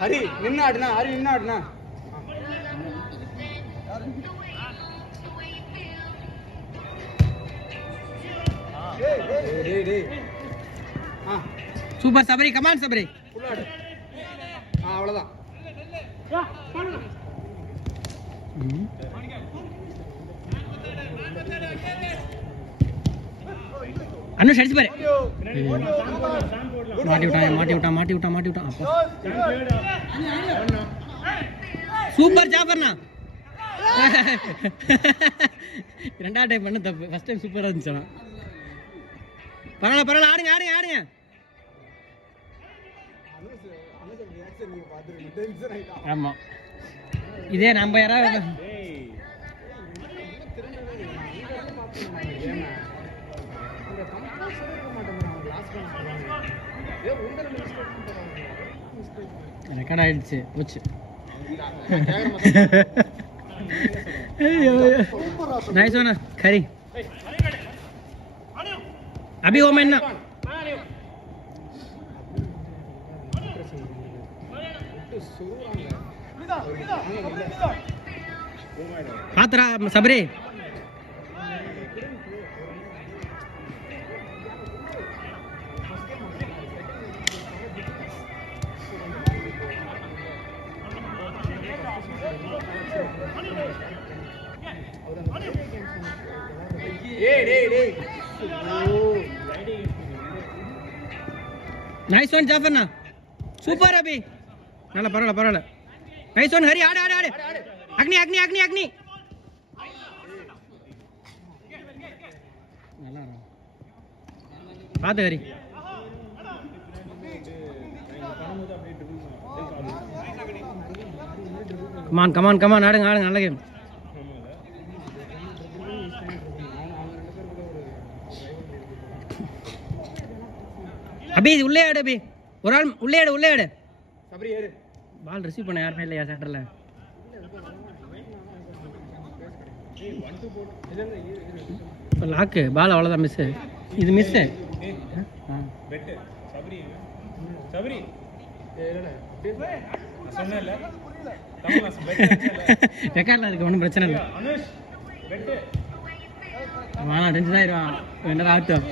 ஹரி நின்னு ஆடுனா ஹரி நின்னு ஆடுனா டேய் சூப்பர் சபரி கமான் சபரி ஃபுல்லா ஆடு அவ்வளவுதான் அனுஷ் அடிச்சு பாரு மாட்டி விட்டான் அப்போ சூப்பர் ஜாஃபர்ண்ணா ரெண்டாவது டைம் பண்ண தப்பு ஃபர்ஸ்ட் டைம் சூப்பரா இருந்துச்சு பரவாயில்ல ஆடுங்க ஆமா இதே நம்ம யாராவது ரெக்கார்ட் ஆயிடுச்சு போச்சு नाइस वन खरी अभी वो मैं ना हाथ रहा सबरे नाइस वन जाफर ना सूपर अभी नाला परवाला नाइस वन हरी आड़ अग्नि बात हरी कमान आड़ेंगे நல்ல கேம் अभी உள்ளே ஆடு अभी ஒரு ஆள் உள்ளே ஆடு சபரி ஏறு பால் ரிசீவ் பண்ண யாருமே இல்லையா சென்டர்ல இப்போ லாக்கு பால் அவ்வளோதான் மிஸ் இது மிஸ் பெட் சபரி சொன்னேன்ல ரெக்கார்ட்ல இருக்கு ஒன்றும் பிரச்சனை இல்லை வானா டென்ஷன் ஆயிடுவான் என்ன ஆகட்டும்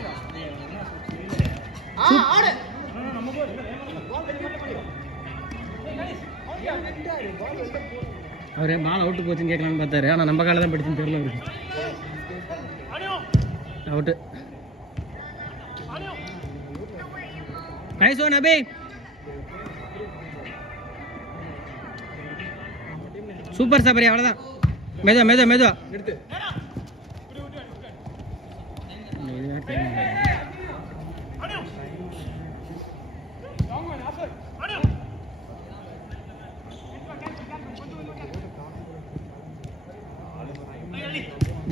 அவரு பால் அவுட்டு போச்சுன்னு கேட்கலான்னு பார்த்தாரு ஆனால் நம்ம காலை தான் படிச்சுன்னு தெரியல அவருக்கு அவுட்டு நைஸ் ஒன் அபி சூப்பர் சபரி அவ்வளோதான் மெதுவா எடுத்து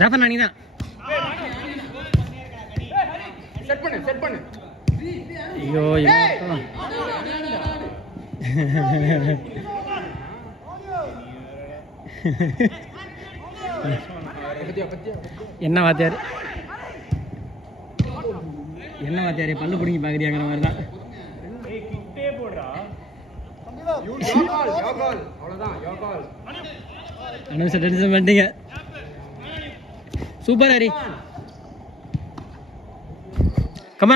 ஜாஃபர் நீ தான் செட் பண்ணு ஐயோ என்ன வாத்தியார் பல்லு பிடிங்கி பாக்குறியாங்கிற மாதிரி தான் அனுஷா டென்ஷன் பண்ணிட்டீங்க சூப்பர் ஹரி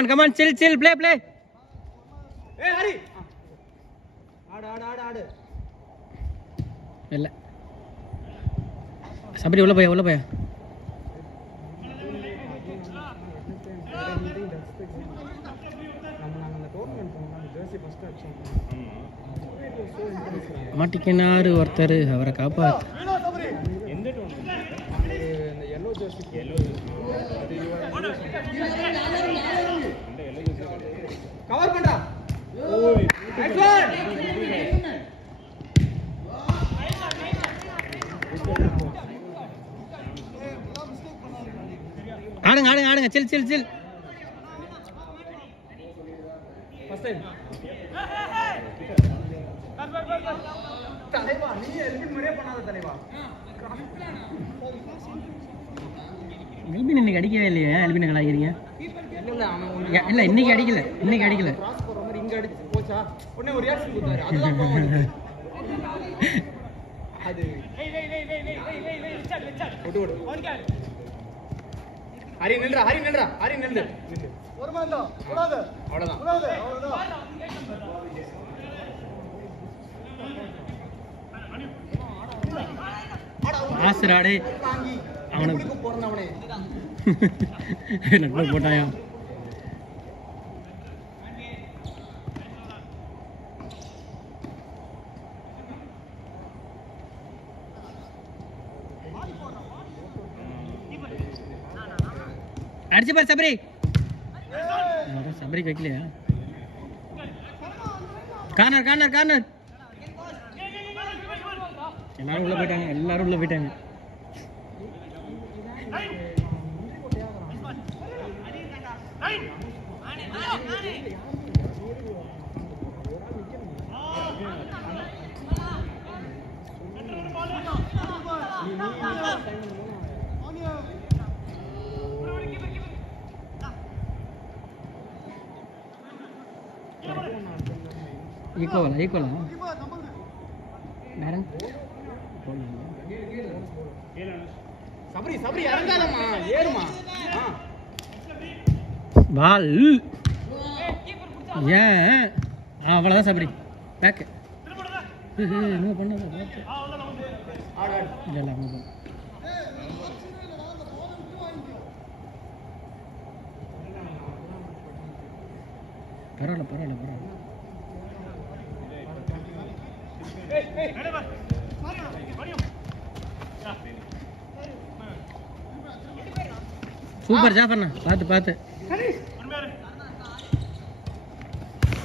கமான் சில் ப்ளே ஏய் ஹரி ஆடு இல்ல சபரி உள்ள போயா மாட்டிக்கினாரு ஒருத்தர் அவரை காப்பாத்து கவர் பண்றா ஆடுங்க சில் ஃபர்ஸ்ட் டைம் தலைவா நீ எல்பின் மாதிரியே பண்ணாத தலைவா எல்பின் இன்னைக்கு அடிக்கவே இல்லையா எல்பின் கலாய்க்கிறீங்க இல்ல இல்ல இன்னைக்கு அடிக்கல கிராஸ் போற மாதிரி இங்க இங்க அடிச்சு போச்சா உடனே ஒரு ரியாக்ஷன் கொடுத்தாரு அதுதான் கோவம் வந்துச்சு. அது விட்டு விடு ஹரி நில்றா ஹரி நில்றா ஹரி நில்லு அவ்வளவுதான் ஆசுராடே அவனுக்கு போறவனே நட்பு போட்டாயா அடிச்சு பாரு சபரி சபரிக்கு வைக்கலையா கார்னர் கார்னர் கார்னர் எல்லாரும் உள்ள போயிட்டாங்க எல்லாரும் உள்ள போயிட்டாங்க ஈக்குவலா நேரம் சபரி சபரி இறங்காதம்மா ஏறுமா பால் ஏன் அவ்வளோதான் சபரி பேக்கு என்ன பண்ணாத இல்லை இல்லை பரவாயில்ல பரவாயில்ல பரவாயில்ல சூப்பர் ஜாஃபர்ண்ணா பார்த்து பார்த்து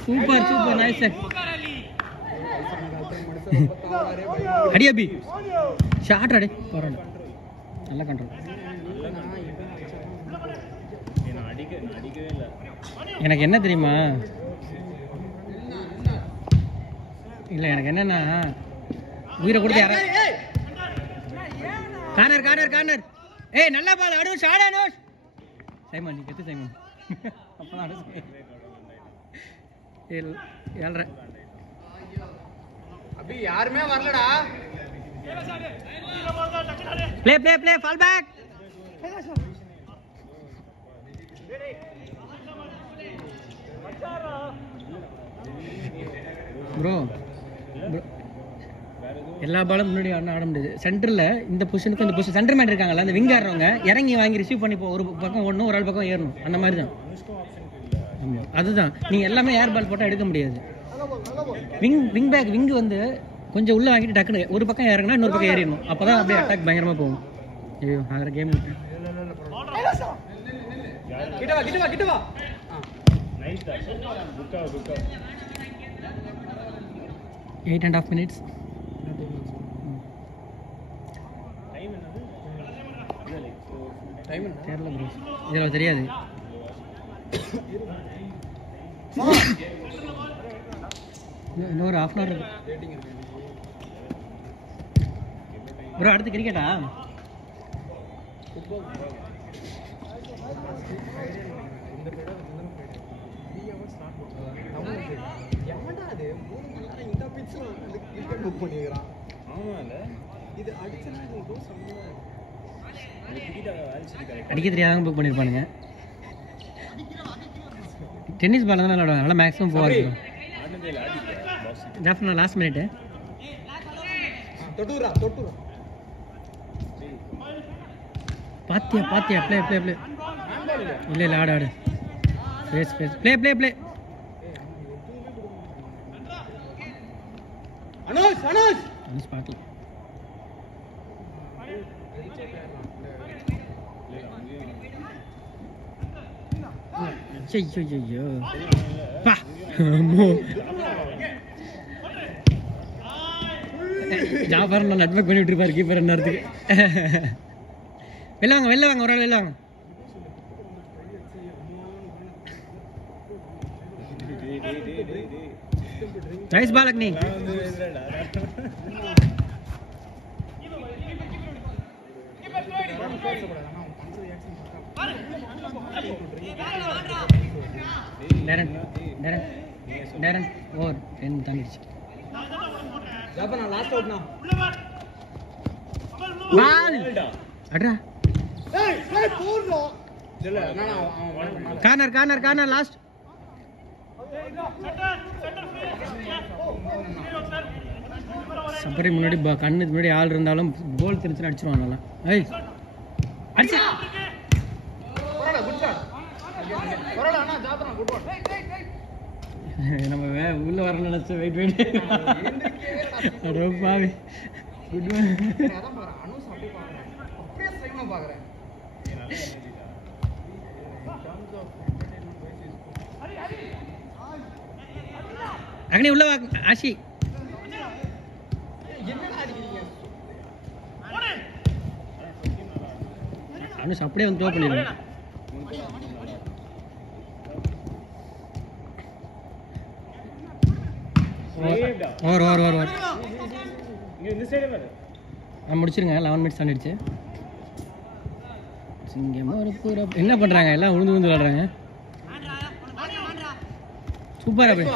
சூப்பர் சூப்பர் நைஸ் அடி அபி ஷாட் அடி பரவாயில்ல நல்லா கண்ட்ரோல் எனக்கு என்ன தெரியுமா இல்லை எனக்கு என்னன்னா உயிரை கொடுத்து யாரா கார்னர் கார்னர் கார்னர் ஏய் நல்லா பால் அனுஷ் ஆடு அனுஷ் சைமன் நீ கெத்து சைமன் அப்பதான் அனுஷ் 7:30 அபி யாருமே வரலடா play play play fall back bro எல்லா பாலும் முன்னாடி ஆட முடியாது சென்டரில் இந்த பொசிஷனுக்கு இந்த பொசிஷன் சென்டர் மேன் இருக்காங்கல்ல அந்த விங் ஆடுறவங்க இறங்கி வாங்கி ரிசீவ் பண்ணி ஒரு பக்கம் ஓடணும் ஒரு ஆள் பக்கம் ஏறணும் அந்த மாதிரி தான் அதுதான் நீங்கள் எல்லாமே ஏர் பால் போட்டால் எடுக்க முடியாது விங் பேக் விங்கு வந்து கொஞ்சம் உள்ளே வாங்கிட்டு டக்குனு ஒரு பக்கம் இறங்கினா இன்னொரு பக்கம் ஏறிடணும் அப்போ தான் அப்படியே அட்டாக் பயங்கரமாக போகும் ஐயோ அதில் கேம் கிட்ட வா 8.5 minutes தெரியல ப்ரோ இதில் தெரியாது இன்னொரு ½ hour இருக்கு ப்ரோ அடுத்து கிரிக்கெட்டா அடிக்க தெரியாதவங்க புக் பண்ணியிருப்பானுங்க டென்னிஸ் பால் தான் விளாடுவாங்க நல்லா மேக்ஸிமம் போவாங்க ஜாஃபர் லாஸ்ட் மினிட்டு பாத்தியா ப்ளே ப்ளே ப்ளே இல்லை இல்லை ஆடு face play play play Anush பார்க்கல ஐயோ பா ஜாஃபர் நான் நட்பக் பண்ணிட்டு இருப்பாரு கீப்பர் நேரத்துக்கு வெளில வாங்க ஒரு ஆள் வெளில வாங்க நைஸ் பால் அக்னி டேரன் ஓவர் 10 தாண்டிடுச்சு. ஜாபனா லாஸ்ட் அவுட்னா. பால் அட்ரா. ஏய் போடுறா. இல்ல நான் கார்னர் லாஸ்ட். சபரி முன்னாடி கண்ணுக்கு முன்னாடி ஆள் இருந்தாலும் கோல் தெரிஞ்சு அடிச்சிருவான் நல்லா. ஏய் அடிச்சா போடா குட் ஷாட். போடா அண்ணா ஜாபனா குட் ஒன். நம்ம உள்ள வரணும் நினைச்சு வெயிட் அடோ பாவி குட் ஒன். அதான் பாக்குறேன் அனுஸ் அப்படியே பாக்குறேன். அப்படியே ஸ்ட்ரைமா பாக்குறேன். அங்கனே உள்ள வா ஆஷி. என்னடா அடிக்கிறீங்க? அனுஷ் அப்படியே வந்து த்ரோ பண்ணிடுவான். ஓவர் முடிச்சிருங்க. 11 மினிட்ஸ் ஆகிடுச்சு. என்ன பண்றாங்க எல்லாம் உழுந்து விளாடுறாங்க. சூப்பரா போய்